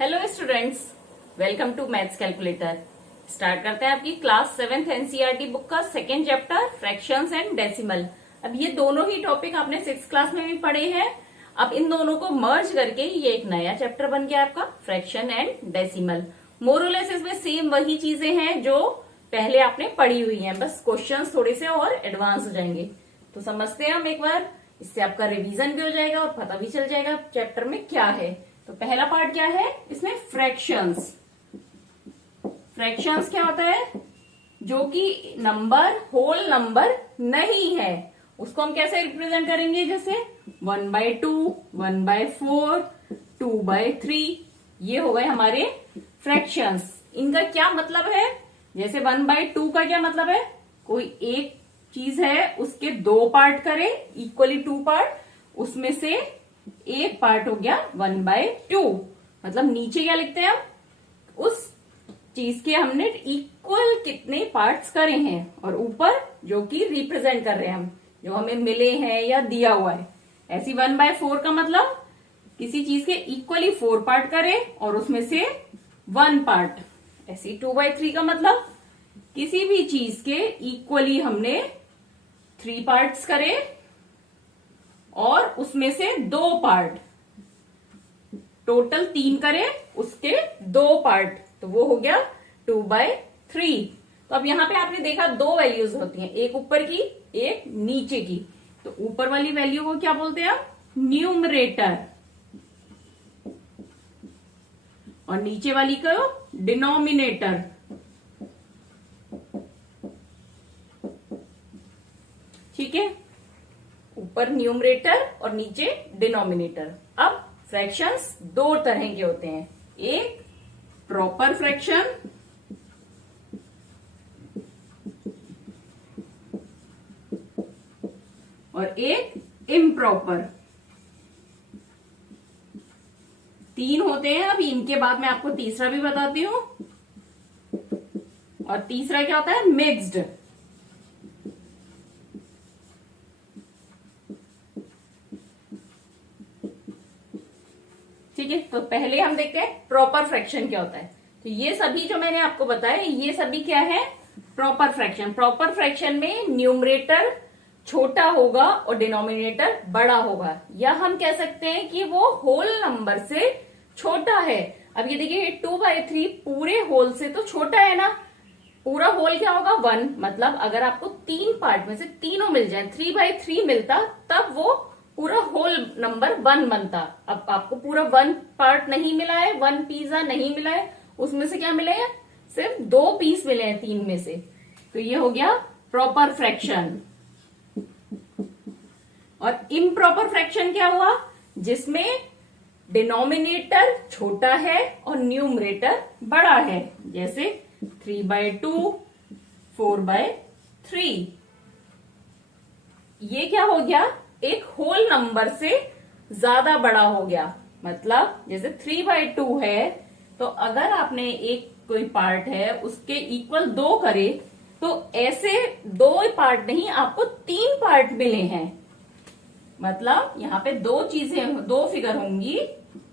Hello students, welcome to maths calculator. Start करते हैं आपकी क्लास 7th एनसीईआरटी बुक का second chapter fractions and decimal. अब ये दोनों ही टॉपिक आपने 6th क्लास में भी पढ़े हैं। अब इन दोनों को मर्ज करके ये एक नया चैप्टर बन गया आपका फ्रैक्शन एंड डेसिमल। मोरलेस इसमें सेम वही चीजें हैं जो पहले आपने पढ़ी हुई हैं, बस क्वेश्चंस थोड़े से और एडवांस हो जाएंगे। तो समझते हैं हम एक बार, इससे आपका रिवीजन भी हो जाएगा और पता भी चल जाएगा चैप्टर में क्या है। तो पहला पार्ट क्या है इसमें, फ्रैक्शंस। फ्रैक्शंस क्या होता है? जो कि नंबर होल नंबर नहीं है, उसको हम कैसे रिप्रेजेंट करेंगे? जैसे 1/2, 1/4, 2/3, ये हो गए हमारे फ्रैक्शंस। इनका क्या मतलब है? जैसे 1/2 का क्या मतलब है? कोई एक चीज है उसके दो पार्ट करे, इक्वली 2 पार्ट, उसमें से एक पार्ट हो गया 1/2। मतलब नीचे क्या लिखते हैं हम? उस चीज के हमने इक्वल कितने पार्ट्स करे हैं, और ऊपर जो कि रिप्रेजेंट कर रहे हैं हम, जो हमें मिले हैं या दिया हुआ है। ऐसी 1/4 का मतलब किसी चीज के इक्वली 4 पार्ट करे और उसमें से 1 पार्ट। ऐसी 2/3 का मतलब किसी भी चीज के इक्वली हमने 3 पार्ट्स करे और उसमें से 2 पार्ट, टोटल 3 करे, उसके 2 पार्ट, तो वो हो गया 2/3। तो अब यहां पे आपने देखा 2 वैल्यूज होती हैं, एक ऊपर की एक नीचे की। तो ऊपर वाली वैल्यू को क्या बोलते हैं? न्यूमरेटर, और नीचे वाली को डिनोमिनेटर। ठीक है, ऊपर न्यूमरेटर और नीचे डिनोमिनेटर। अब फ्रैक्शंस 2 तरह के होते हैं, एक प्रॉपर फ्रैक्शन और एक इम्प्रॉपर। 3 होते हैं। अब इनके बाद मैं आपको तीसरा भी बताती हूं। और तीसरा क्या होता है? मिक्स्ड। ठीक है, तो पहले हम देखते हैं प्रॉपर फ्रैक्शन क्या होता है। तो ये सभी जो मैंने आपको बताया, ये सभी क्या है? Proper fraction. प्रॉपर फ्रैक्शन में न्यूमरेटर छोटा होगा और डिनोमिनेटर बड़ा होगा, या हम कह सकते हैं कि वो होल नंबर से छोटा है। अब ये देखिए 2/3 पूरे होल से तो छोटा है ना। पूरा होल क्या होगा? 1। मतलब अगर आपको 3 पार्ट में से तीनों मिल जाए, 3/3 मिलता, तब वो पूरा होल नंबर 1 बनता। अब आपको पूरा 1 पार्ट नहीं मिला है, 1 पिज्जा नहीं मिला है, उसमें से क्या मिले हैं? सिर्फ 2 पीस मिले हैं 3 में से। तो ये हो गया प्रॉपर फ्रैक्शन। और इम्प्रॉपर फ्रैक्शन क्या हुआ? जिसमें डिनोमिनेटर छोटा है और न्यूमरेटर बड़ा है। जैसे 3/2, 4/3। ये क्या हो गया? एक होल नंबर से ज्यादा बड़ा हो गया। मतलब जैसे 3/2 है, तो अगर आपने एक कोई पार्ट है उसके इक्वल 2 करे, तो ऐसे 2 पार्ट नहीं, आपको 3 पार्ट मिले हैं। मतलब यहाँ पे 2 चीजें, 2 फिगर होंगी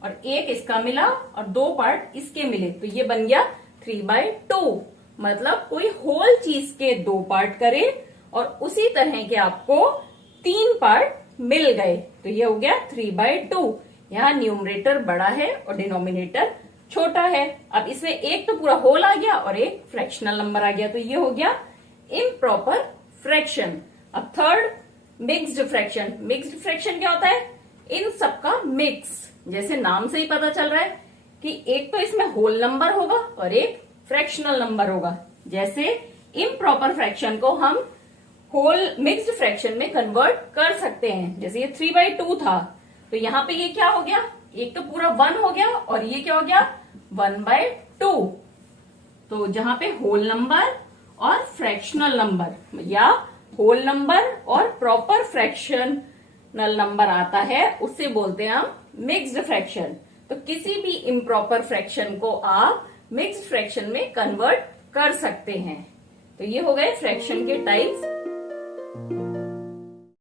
और एक इसका मिला और 2 पार्ट इसके मिले, तो ये बन गया 3/2। मतलब कोई होल चीज के 2 पार्ट करे और उसी तरह के आपको 3 पार्ट मिल गए, तो ये हो गया 3/2। यहाँ न्यूमरेटर बड़ा है और डिनोमिनेटर छोटा है। अब इसमें एक तो पूरा होल आ गया और एक फ्रैक्शनल नंबर आ गया, तो ये हो गया इम्प्रॉपर फ्रैक्शन। अब third, mixed fraction. Mixed fraction क्या होता है? इन सबका मिक्स। जैसे नाम से ही पता चल रहा है कि एक तो इसमें होल नंबर होगा और एक फ्रैक्शनल नंबर होगा। जैसे इम्प्रॉपर फ्रैक्शन को हम होल मिक्स्ड फ्रैक्शन में कन्वर्ट कर सकते हैं। जैसे ये 3/2 था, तो यहाँ पे ये क्या हो गया? एक तो पूरा 1 हो गया और ये क्या हो गया? 1/2। तो जहां पे होल नंबर और फ्रैक्शनल नंबर, या होल नंबर और प्रॉपर फ्रैक्शनल नंबर आता है, उससे बोलते हैं हम मिक्स्ड फ्रैक्शन। तो किसी भी इम्प्रॉपर फ्रैक्शन को आप मिक्स्ड फ्रैक्शन में कन्वर्ट कर सकते हैं। तो ये हो गए फ्रैक्शन के टाइप्स।